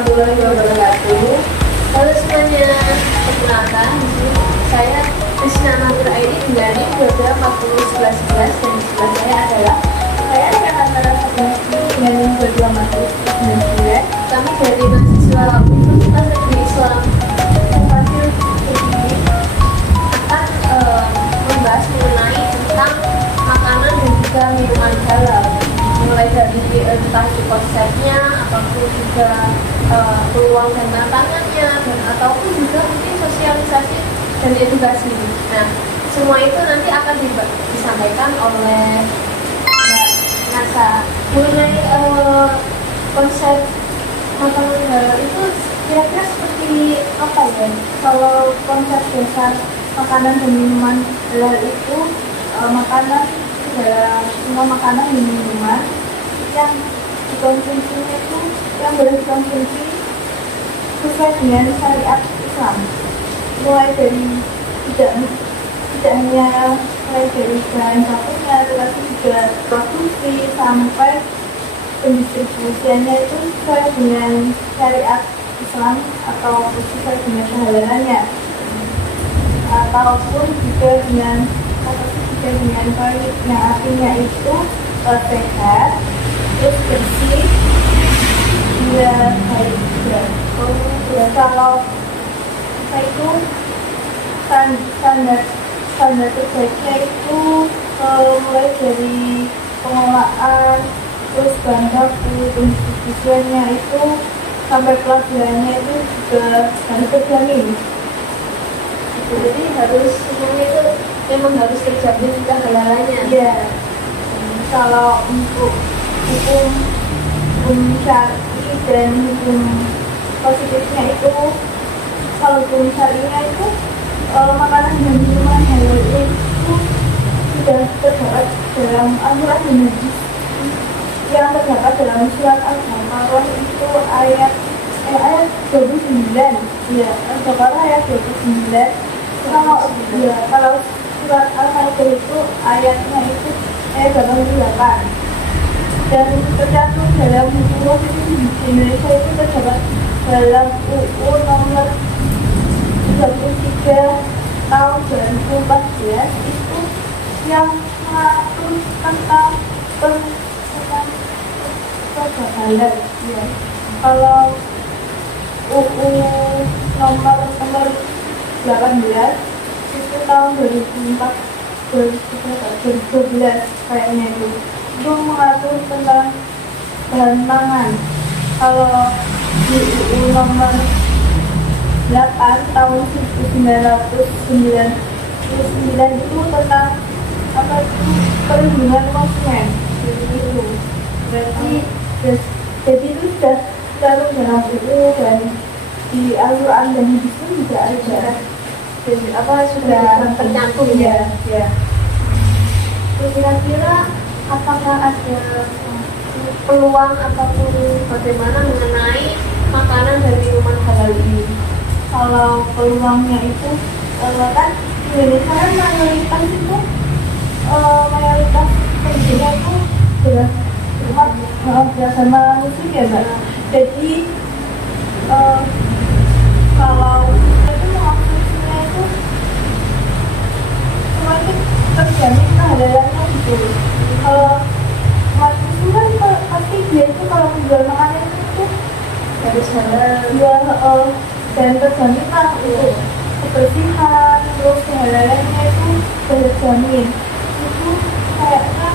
warahmatullahi wabarakatuh. Halo semuanya, perkenalkan di sini saya Krisna Nabila Aini menjadi 224011 dan di sebelah saya adalah Saya antara 11 dengan 2249. kami dari mahasiswa Universitas Negeri Islam Hasil begini akan membahas mengenai tentang makanan dan juga minuman halal, mulai dari entah itu konsepnya ataupun juga peluang dan tantangannya dan ataupun juga mungkin sosialisasi dan edukasi. Nah, semua itu nanti akan disampaikan oleh Mbak Nasa. Mengenai konsep makanan halal itu kira-kira seperti apa ya? kalau konsep dasar makanan dan minuman halal itu makanan adalah semua makanan dan minuman yang dikonsumsinya itu yang boleh dikonsumsi sesuai dengan syariat Islam, mulai dari tidak hanya mulai dari bahan bakunya tetapi juga produksi sampai pendistribusiannya itu sesuai dengan syariat Islam atau sesuai dengan kehalalannya, ataupun juga dengan baik, yang artinya itu sehat, terus bersih, juga baik juga. Kalau kita itu standar terbaiknya itu mulai dari pengolahan, terus bahan baku, pendistribusiannya itu sampai pelajarannya itu juga harus terjamin. Jadi harus semuanya itu memang harus terjamin kehalalannya. Iya. Kalau untuk hukum syar'i dan hukum positifnya itu, kalau hukum syar'inya itu makanan dan minuman halal itu sudah terdapat dalam Al-Quran dan Hadis yang terdapat dalam surat Al-Baqarah itu ayat 29. Ya, Al-Baqarah ayat 29. Kalau surat Al-Maidah itu ayatnya itu ayat 88. Dan tercantum dalam hukum positif di Indonesia itu terdapat dalam UU nomor 33 tahun 2014 itu yang mengatur tentang halal. Ya. Kalau UU nomor 18 itu tahun 2012 kayaknya itu mengatur tentang bahan pangan. Kalau di UU nomor 8 tahun 1999 itu tentang apa itu perlindungan konsumen. Jadi itu sudah tercantum dalam UU dan di Al-Quran dan Hadis pun juga ada. Jadi sudah tercantum ya. Ya. Kira-kira apakah ada peluang ataupun bagaimana mengenai makanan dan minuman halal ini? Kalau peluangnya itu kan Indonesia kan mayoritas penduduknya itu umat beragama Muslim ya Mbak. Jadi kalau itu mengonsumsinya itu semua itu terjamin kehalalannya gitu. Kalau umat Muslim kan pasti dia itu kalau menjual makanan itu Harus halal. jual dan terjamin lah itu kebersihan, terus kehalalannya itu terjamin. Itu kayaknya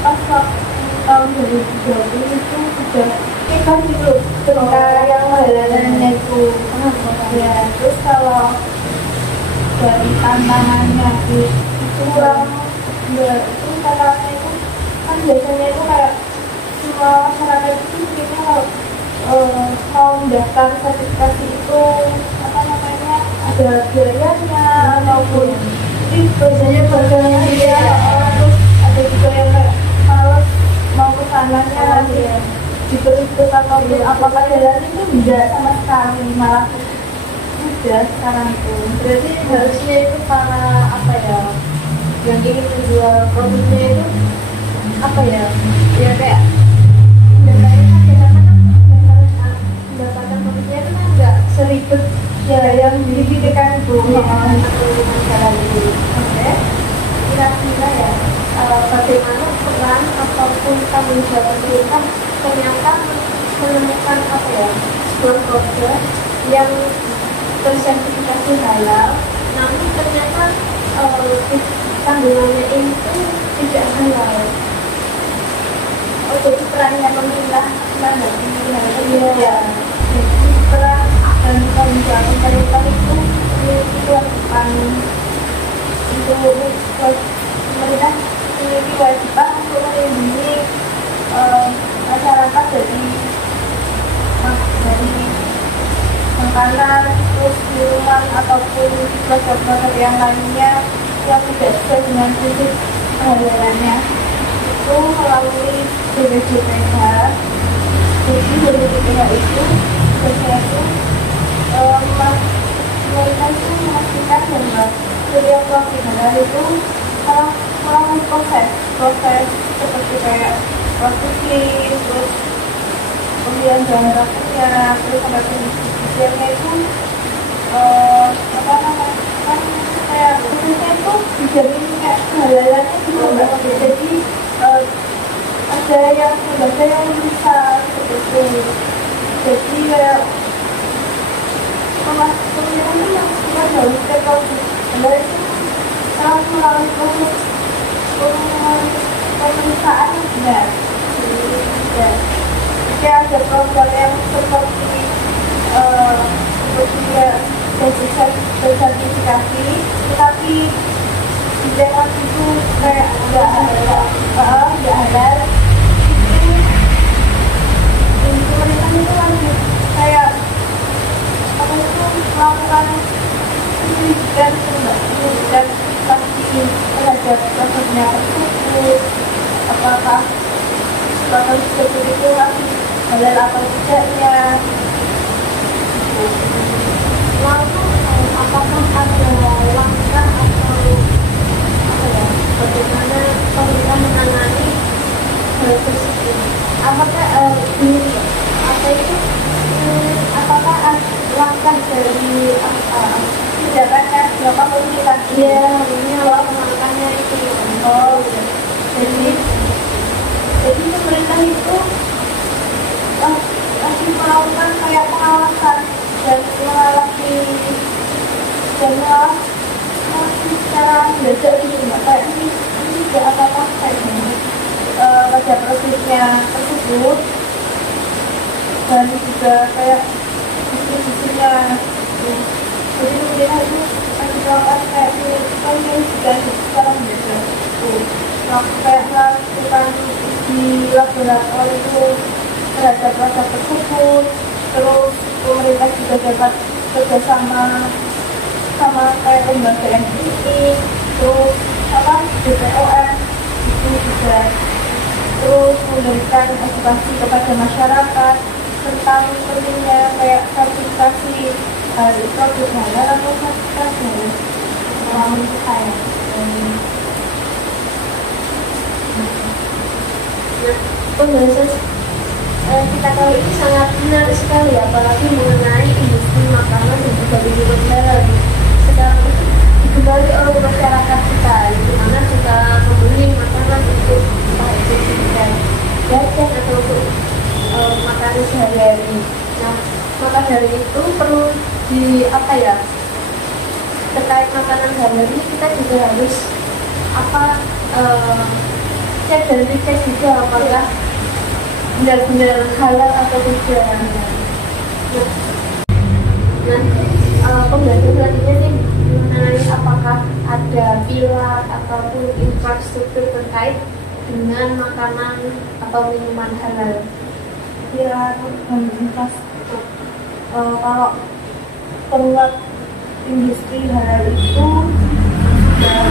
pas waktu tahun 2020 itu sudah kan gitu tentang yang kehalalannya itu. Ya, terus kalau dari tantangannya itu kurang ya, itu tantangannya itu kan biasanya itu kayak semua masyarakat itu mungkinnya kalau mau mendaftar sertifikasi itu apa namanya ada biayanya ataupun biasanya biayanya dia terus ada juga yang kayak males mau kesananya diperiksa ataupun apakah jalan itu tidak sama sekali, malah sudah sekarang itu. Berarti harusnya itu para yang ingin menjual produknya itu ya kayak pendapatan sebuah produk yang tersertifikasi halal, namun ternyata kandungannya itu tidak halal. Oh, jadi perannya pemerintah menanggapi hal itu ya. Jadi peran dan tanggung jawab pemerintah itu memiliki kewajiban pemerintah memiliki kewajiban untuk melindungi masyarakat dari makanan, terus minuman ataupun produk-produk yang lainnya yang tidak sesuai dengan prinsip kehalalannya itu melalui BPJPH. Jadi BPJPH itu biasanya itu mereka itu memastikan bahwa setiap produk halal itu melalui proses seperti kayak produksi, terus kemudian bahan bakunya, terus sampai pendistribusiannya itu kayak prosesnya itu dijamin kayak kehalalannya gitu mbak. Jadi ada yang bisa seperti itu. Jadi kayak pemerintah itu memastikan bahwa setiap produk halal itu melalui proses pemeriksaan yang benar. Ya. Jika ada produk yang seperti bersertifikasi, tetapi jangan itu kayak nggak halal, itu pemerintah itu wajib kayak apa itu melakukan penyelidikan pasti terhadap produknya tersebut, apakah produk tersebut itu halal atau tidaknya. lalu apakah ada langkah atau bagaimana pemerintah menangani hal tersebut? Apakah Apakah langkah dari tindakannya dilakukan pemerintah? iya ini langkahnya itu jadi pemerintah itu masih melakukan kayak pengawasan dan mengawasi secara belajar gitu mbak, kayak ini tidak apa-apa kayak gini pada prosesnya tersebut, dan juga kayak distribusinya. Jadi pemerintah itu masih melakukan kayak penyelidikan secara belajar kayak melakukan di laboratorium terhadap produk tersebut. Terus pemerintah juga dapat kerjasama sama kayak lembaga MUI, terus BPOM itu juga, terus memberikan edukasi kepada masyarakat tentang pentingnya kayak sertifikasi produk halal atau sertifikasi halal kayak pembahasan kita kali ini sangat menarik sekali, apalagi mengenai industri makanan dan juga minuman halal. Sekarang itu digemari oleh masyarakat kita, di mana kita membeli makanan untuk jajan atau untuk makanan sehari-hari. Nah, maka dari itu perlu terkait makanan halal ini kita juga harus cek dan recheck juga apakah benar-benar halal atau tidak. Pembahasan selanjutnya nih mengenai apakah ada pilar ataupun infrastruktur terkait dengan makanan atau minuman halal. pilar dan infrastruktur. Kalau penguat industri halal itu sudah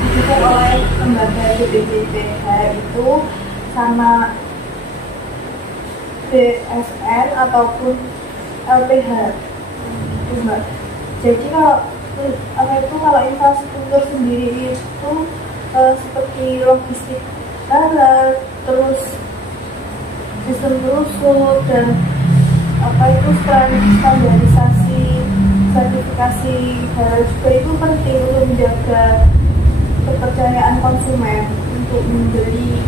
didukung oleh lembaga BPJPH itu sama BSN ataupun LPH itu mbak. Jadi kalau infrastruktur sendiri itu seperti logistik halal, terus sistem rusuk dan standarisasi sertifikasi halal juga itu penting untuk menjaga kepercayaan konsumen untuk membeli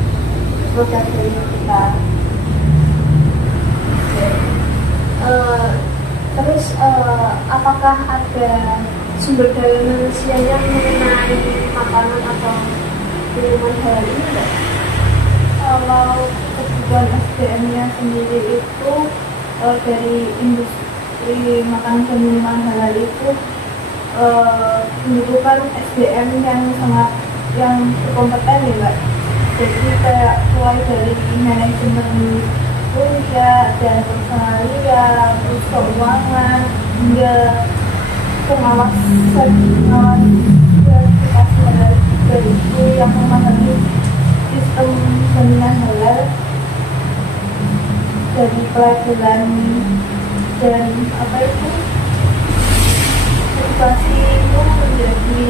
produk dari kita. Terus apakah ada sumber daya manusianya mengenai makanan atau minuman halal ini enggak? Kalau kebutuhan SDM-nya sendiri itu dari industri makanan dan minuman halal itu membutuhkan SDM yang berkompeten ya Mbak. Jadi kayak mulai dari manajemen kerja dan personalia, terus keuangan hingga pengawas sertifikasi halal dari itu yang memahami sistem jaminan halal dari pelajaran dan apa itu edukasi itu menjadi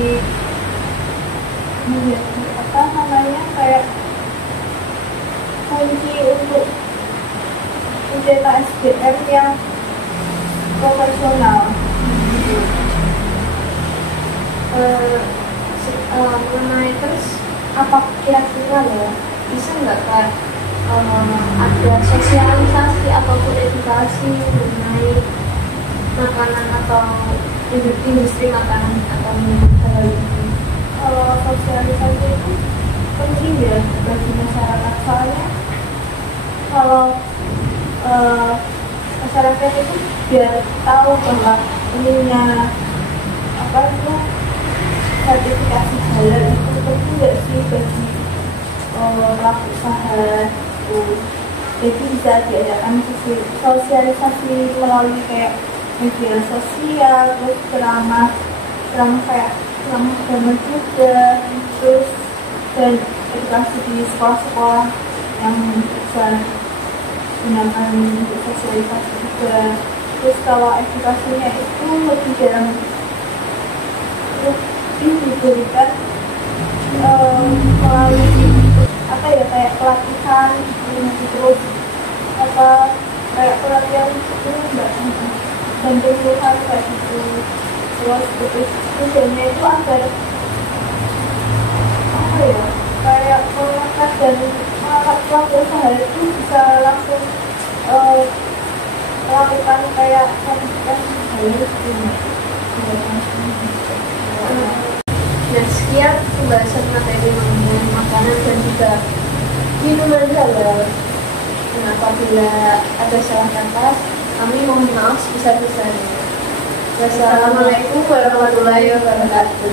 apa namanya kayak kunci untuk mencetak SDM yang profesional. Mengenai terus apa kira-kira ya bisa nggak Kak ada sosialisasi ataupun edukasi mengenai makanan atau industri makanan atau minuman halal ini? Sosialisasi itu penting ya bagi masyarakat, soalnya kalau masyarakat itu biar tahu bahwa ininya apa itu sertifikasi halal itu penting nggak sih bagi pelaku usaha itu. Jadi bisa diadakan sosialisasi melalui kayak media sosial, terus ceramah kayak ceramah agama juga, terus dan edukasi di sekolah-sekolah yang bisa gunakan untuk sosialisasi juga. Terus kalau edukasinya itu lebih diberikan melalui apa ya kayak pelatihan terus apa kayak pelatihan itu enggak dan penyuluhan kayak gitu. Terus tujuannya itu agar apa ya kayak mengangkat dan mengangkat pelaku usaha itu bisa langsung melakukan kayak sertifikasi halal itu. Dan sekian pembahasan materi mengenai makanan dan juga minuman halal. Dan apabila ada salah kata, kami mohon maaf sebesar-besarnya. Wassalamualaikum warahmatullahi wabarakatuh.